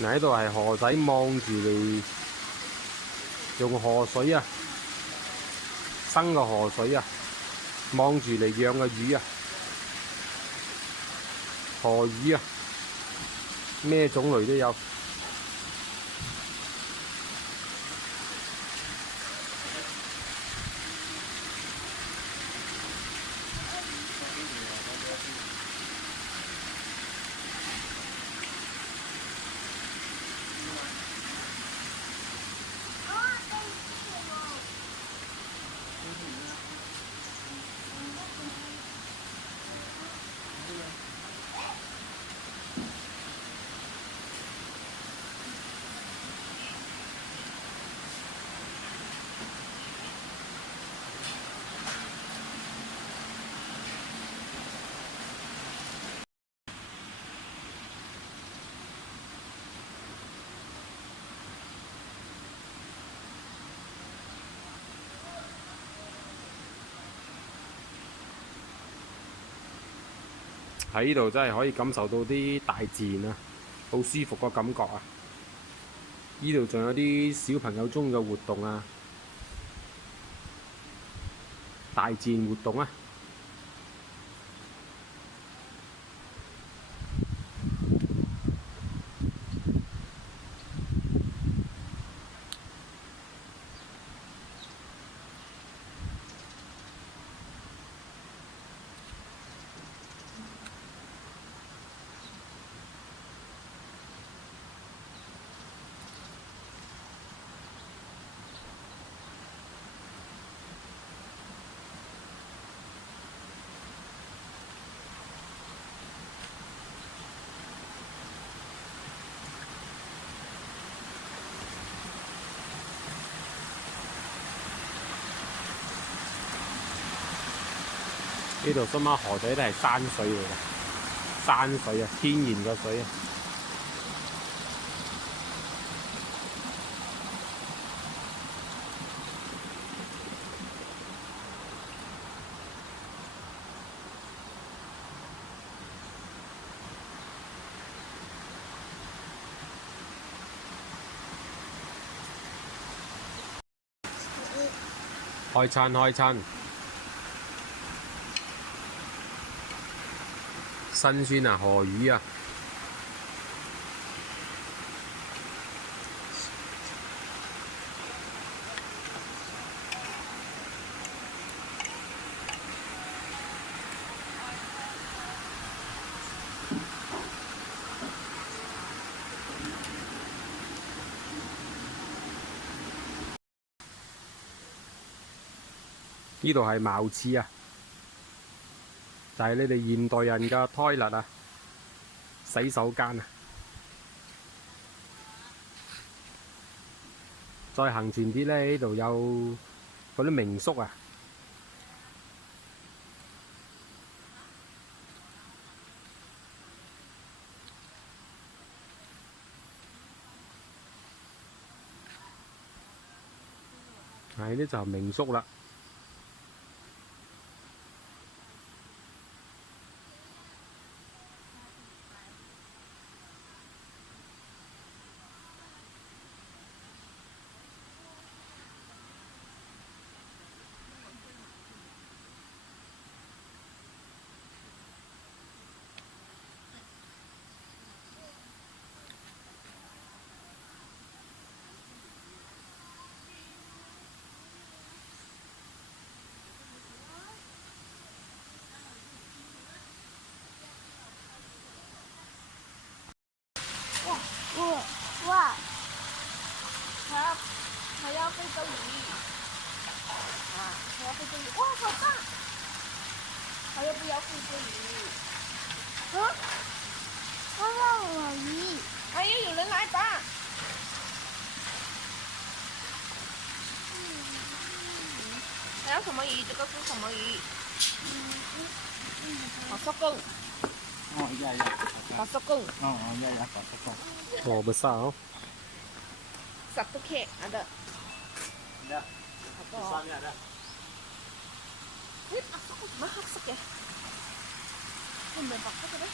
嗱，呢度係河仔望住嚟用河水啊，生嘅河水啊，望住嚟養嘅魚啊，河魚啊，咩種類都有。喺呢度真係可以感受到啲大自然啊，好舒服個感覺啊！呢度仲有啲小朋友中意嘅活動啊，大自然活動啊！呢度深灣河仔都係山水嚟嘅，山水啊，天然嘅水啊。開餐開餐，新鮮啊，河魚啊！呢度係茅廁啊，就係你哋現代人嘅 toilet 啊，洗手間啊。再行前啲咧，呢度有嗰啲民宿啊。係呢就係民宿啦。哇！ครับ还要非洲鱼啊，还要非洲鱼，哇，好大！还要不要非洲鱼？啊？我要我鱼！哎呀，有人来吧！还要什么鱼？这个是什么鱼？好收工。Oh iya iya. Pasokong. Oh iya iya pasokong. Oh besar. Satu kek ada. Ada. Apa? Besarnya ada. Ini pasokong mahal sek ya? Ini berapa tuh deh?